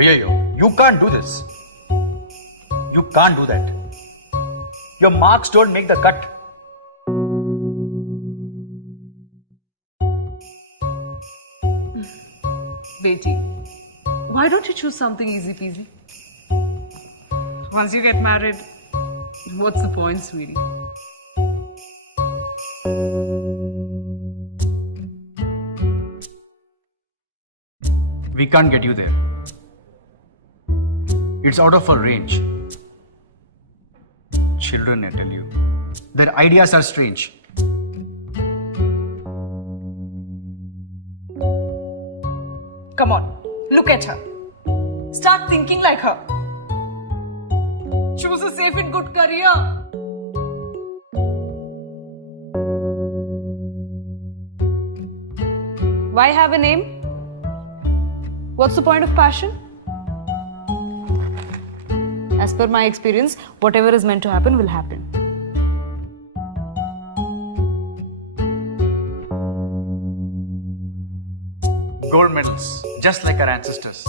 Yo, you can't do this. You can't do that. Your marks don't make the cut. Beti, why don't you choose something easy peasy? Once you get married, what's the point, sweetie? We can't get you there. It's out of our range. Children, I tell you, their ideas are strange. Come on, look at her. Start thinking like her. Choose a safe and good career. Why have a name? What's the point of passion? As per my experience, whatever is meant to happen will happen. Gold medals, just like our ancestors.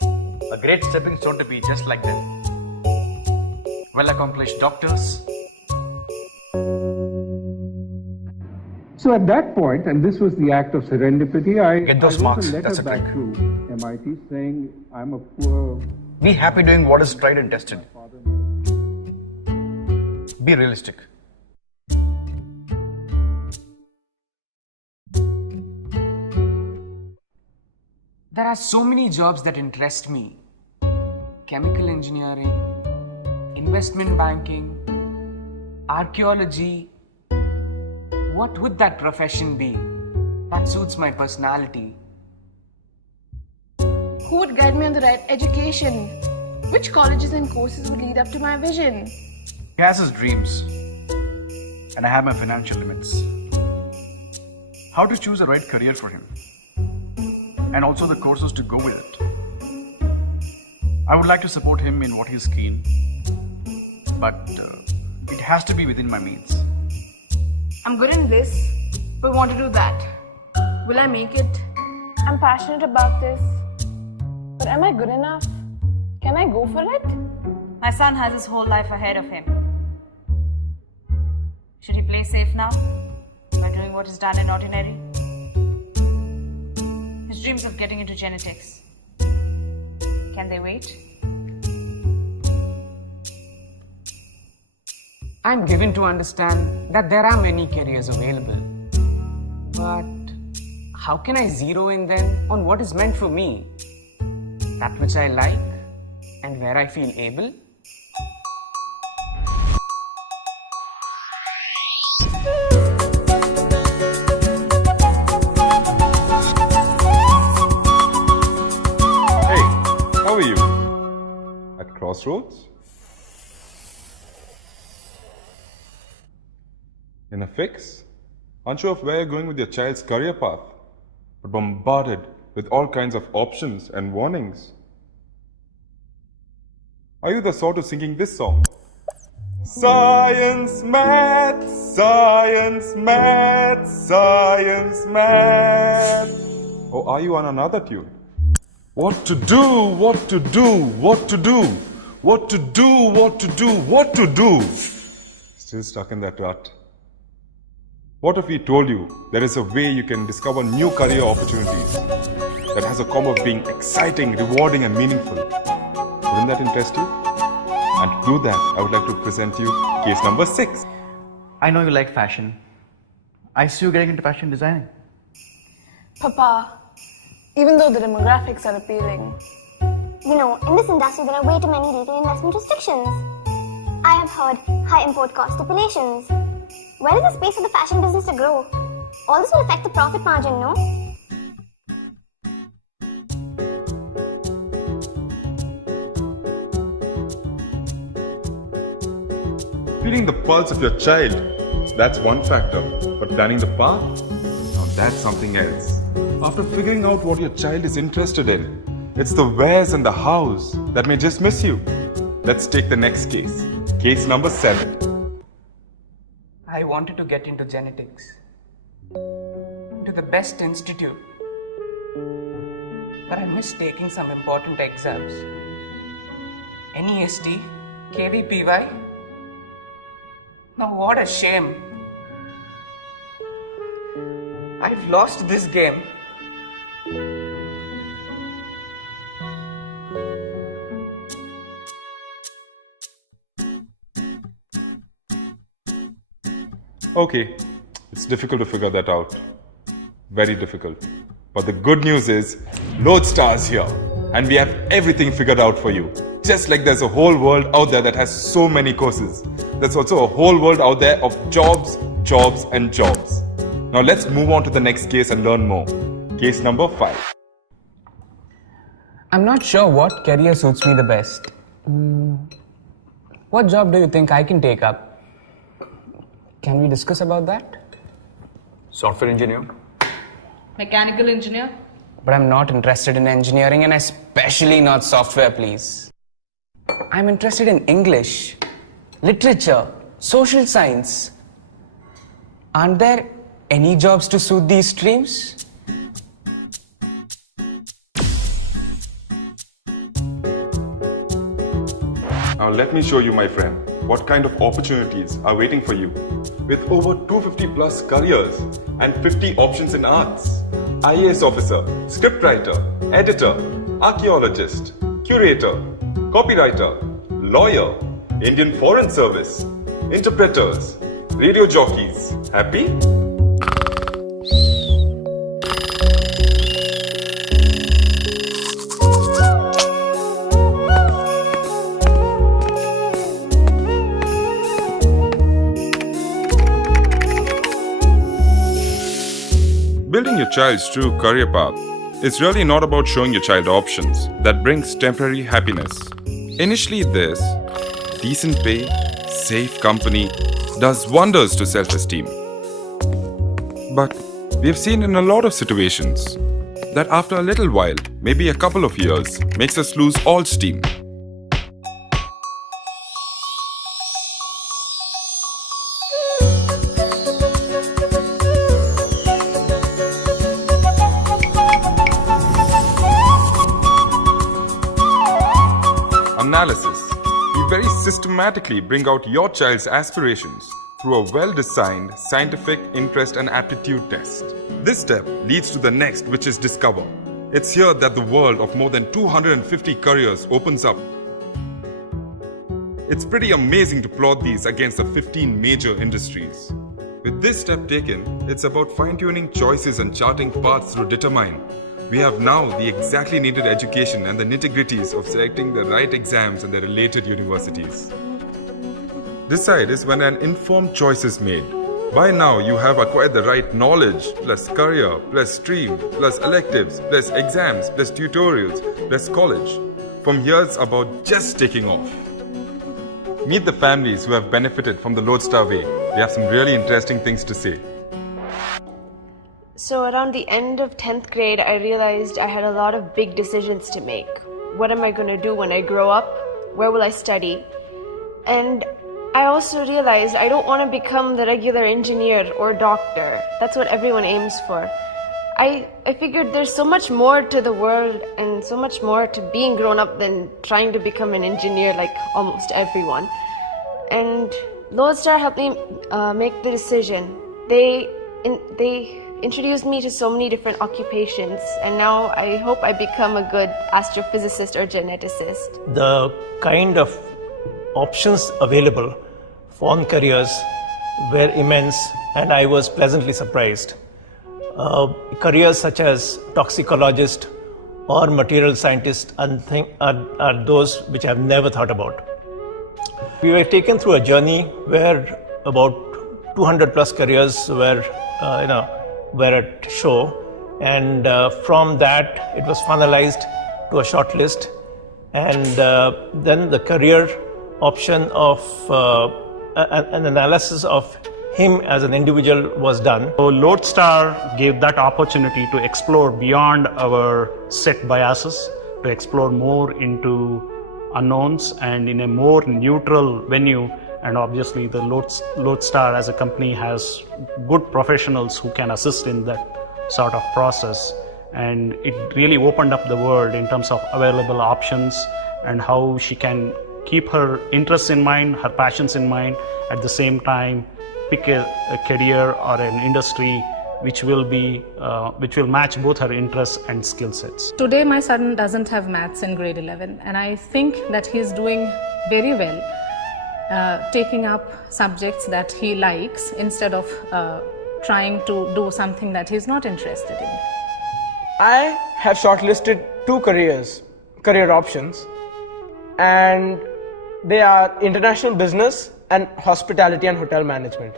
A great stepping stone to be just like them. Well-accomplished doctors. So at that point, and this was the act of serendipity, I Get those wrote marks, a letter that's a back trick. to MIT saying I'm a poor Be happy doing what is tried and tested. Be realistic. There are so many jobs that interest me. Chemical engineering, investment banking, archaeology. What would that profession be? That suits my personality. Who would guide me on the right education? Which colleges and courses would lead up to my vision? He has his dreams, and I have my financial limits. How to choose the right career for him, and also the courses to go with it. I would like to support him in what he's keen, but it has to be within my means. I'm good in this, but want to do that. Will I make it? I'm passionate about this, but am I good enough? Can I go for it? My son has his whole life ahead of him. Should he play safe now by doing what is done in ordinary? His dreams of getting into genetics, can they wait? I'm given to understand that there are many careers available. But how can I zero in then on what is meant for me? That which I like and where I feel able? Hey, how are you? At crossroads? In a fix? Unsure of where you're going with your child's career path, but bombarded with all kinds of options and warnings. Are you the sort of singing this song? Science, math, science, math, science, math. Or are you on another tune? What to do, what to do, what to do, what to do, what to do, what to do. Still stuck in that rut. What if we told you there is a way you can discover new career opportunities that has a combo of being exciting, rewarding and meaningful? Wouldn't that interest you? And to do that, I would like to present you case number 6. I know you like fashion. I see you getting into fashion designing. Papa, even though the demographics are appealing, You know, in this industry there are way too many retail investment restrictions. I have heard high import cost stipulations. Where is the space for the fashion business to grow? All this will affect the profit margin, no? Feeling the pulse of your child, that's one factor. But planning the path? Now that's something else. After figuring out what your child is interested in, it's the wheres and the hows that may just miss you. Let's take the next case. Case number 7. I wanted to get into genetics, into the best institute. that I missed taking some important exams. NEST, KVPY. Now what a shame. I've lost this game. Okay, it's difficult to figure that out. Very difficult. But the good news is, Lodestar's here. And we have everything figured out for you. Just like there's a whole world out there that has so many courses. There's also a whole world out there of jobs, jobs and jobs. Now let's move on to the next case and learn more. Case number 5. I'm not sure what career suits me the best. What job do you think I can take up? Can we discuss about that? Software engineer? Mechanical engineer? But I'm not interested in engineering and especially not software, please. I'm interested in English, literature, social science. Aren't there any jobs to suit these streams? Now let me show you, my friend, what kind of opportunities are waiting for you. With over 250 plus careers and 50 options in arts. IAS officer, scriptwriter, editor, archaeologist, curator, copywriter, lawyer, Indian Foreign Service, interpreters, radio jockeys. Happy? Building your child's true career path is really not about showing your child options that brings temporary happiness. Initially this, decent pay, safe company, does wonders to self-esteem. But we've seen in a lot of situations that after a little while, maybe a couple of years, makes us lose all steam. Analysis. We very systematically bring out your child's aspirations through a well-designed scientific interest and aptitude test. This step leads to the next, which is discover. It's here that the world of more than 250 careers opens up. It's pretty amazing to plot these against the 15 major industries. With this step taken, it's about fine-tuning choices and charting paths through determine. We have now the exactly needed education and the nitty-gritties of selecting the right exams and the related universities. Decide is when an informed choice is made. By now, you have acquired the right knowledge, plus career, plus stream, plus electives, plus exams, plus tutorials, plus college. From here, it's about just taking off. Meet the families who have benefited from the Lodestar way. We have some really interesting things to say. So around the end of 10th grade, I realized I had a lot of big decisions to make. What am I going to do when I grow up? Where will I study? And I also realized I don't want to become the regular engineer or doctor. That's what everyone aims for. I figured there's so much more to the world and so much more to being grown up than trying to become an engineer like almost everyone. And Lodestar helped me make the decision. They introduced me to so many different occupations, and now I hope I become a good astrophysicist or geneticist. The kind of options available for careers were immense, and I was pleasantly surprised. Careers such as toxicologist or material scientist are those which I've never thought about. We were taken through a journey where about 200 plus careers were at show, and from that it was finalized to a short list, and then the career option of an analysis of him as an individual was done. So Lodestar gave that opportunity to explore beyond our set biases, to explore more into unknowns and in a more neutral venue. And obviously the Lodestar as a company has good professionals who can assist in that sort of process. and it really opened up the world in terms of available options and how she can keep her interests in mind, her passions in mind, at the same time pick a career or an industry which will match both her interests and skill sets. Today, my son doesn't have maths in grade 11, and I think that he's doing very well, taking up subjects that he likes instead of trying to do something that he's not interested in. I have shortlisted 2 career options, and they are international business and hospitality and hotel management.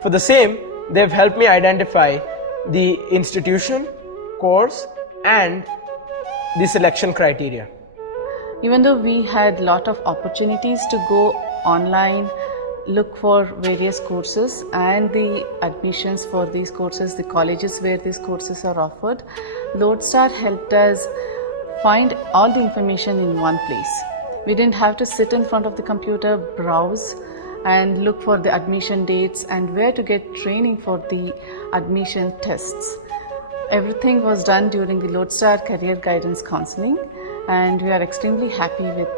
For the same, they've helped me identify the institution, course, and the selection criteria. Even though we had a lot of opportunities to go online, look for various courses and the admissions for these courses, the colleges where these courses are offered, Lodestar helped us find all the information in one place. We didn't have to sit in front of the computer, browse and look for the admission dates and where to get training for the admission tests. Everything was done during the Lodestar Career Guidance Counseling, and we are extremely happy with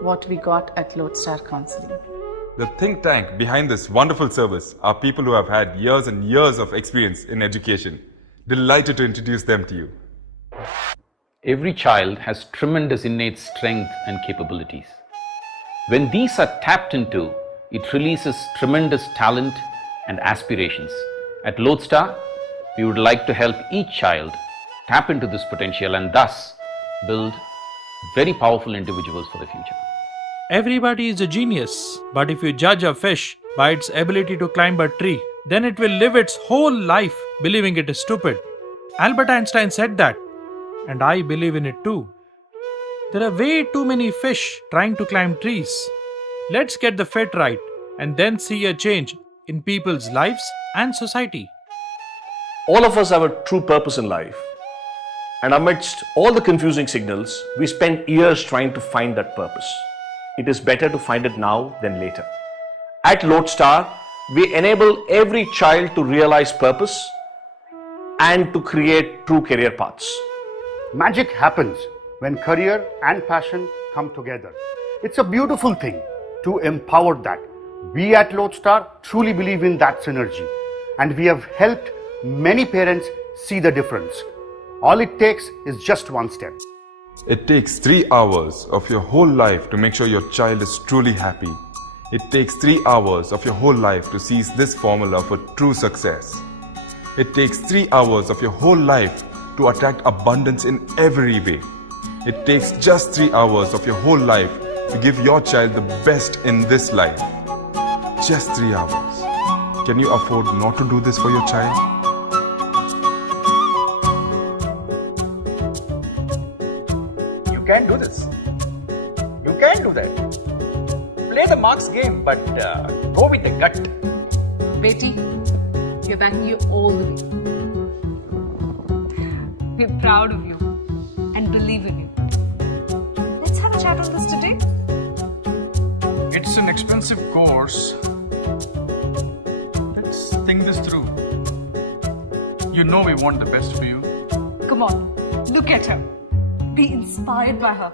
what we got at Lodestar Counseling. The think tank behind this wonderful service are people who have had years and years of experience in education. Delighted to introduce them to you. Every child has tremendous innate strength and capabilities. When these are tapped into, it releases tremendous talent and aspirations. At Lodestar, we would like to help each child tap into this potential and thus build very powerful individuals for the future. Everybody is a genius, but if you judge a fish by its ability to climb a tree, then it will live its whole life believing it is stupid. Albert Einstein said that, and I believe in it too. There are way too many fish trying to climb trees. Let's get the fit right and then see a change in people's lives and society. All of us have a true purpose in life. And amidst all the confusing signals, we spend years trying to find that purpose. It is better to find it now than later. At Lodestar, we enable every child to realize purpose and to create true career paths. Magic happens when career and passion come together. It's a beautiful thing to empower that. We at Lodestar truly believe in that synergy, and we have helped many parents see the difference. All it takes is just one step. It takes 3 hours of your whole life to make sure your child is truly happy. It takes 3 hours of your whole life to seize this formula for true success. It takes 3 hours of your whole life to attract abundance in every way. It takes just 3 hours of your whole life to give your child the best in this life. Just 3 hours. Can you afford not to do this for your child? You can do this. You can do that. Play the marks game, but go with the gut. Betty, we're backing you all the way. We're proud of you and believe in you. Let's have a chat on this today. It's an expensive course. Let's think this through. You know we want the best for you. Come on, look at her. Be inspired by her.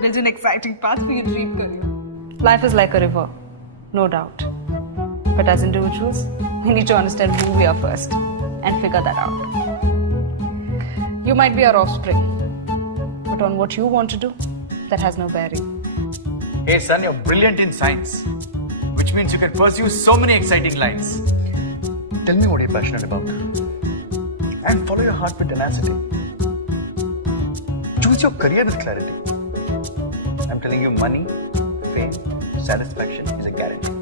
Build an exciting path for your dream career. Life is like a river, no doubt. But as individuals, we need to understand who we are first and figure that out. You might be our offspring, but on what you want to do, that has no bearing. Hey son, you're brilliant in science, which means you can pursue so many exciting lines. Tell me what you're passionate about and follow your heart with tenacity. Choose your career with clarity. I'm telling you, money, fame, satisfaction is a guarantee.